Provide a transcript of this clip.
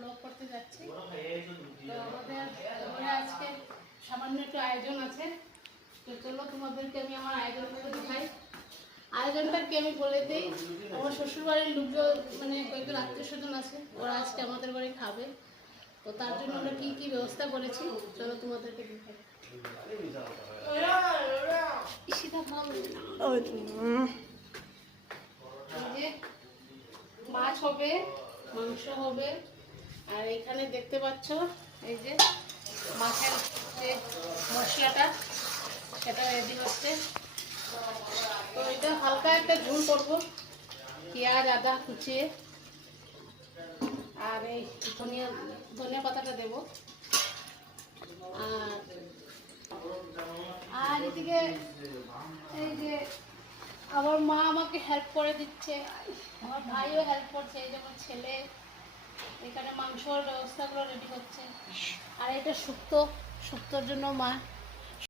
Blog করতে যাচ্ছি। তো আমাদের আজকে সামান্য একটু আয়োজন আছে। তো চলো তোমাদেরকে আমি আমার আয়োজনটা দেখাই। আয়োজনটাকে আমি বলে দিই, আমার শ্বশুরবাড়ির লোকজন মানে কয়েকজন আত্মীয় স্বজন আছে, ওরা আজকে আমাদের বাড়ি খাবে। তো তার জন্য আমরা কী কী ব্যবস্থা করেছি চলো তোমাদেরকে দেখাই। মাছ হবে, মাংস হবে, আর এখানে দেখতে পাচ্ছ এই যে মাছের যে মশলাটা সেটা রেডি হচ্ছে। তো এটা হালকা একটা ঝোল করবো, পেঁয়াজ আদা কুচিয়ে, আর এই ধনিয়া পাতাটা দেবো। আর এদিকে এই যে আমার মা আমাকে হেল্প করে দিচ্ছে, আমার ভাইও হেল্প করছে, এই যে আমার ছেলে এখানে মাংসর ব্যবস্থাগুলো রেডি হচ্ছে। আর এটা শুক্তোর জন্য মা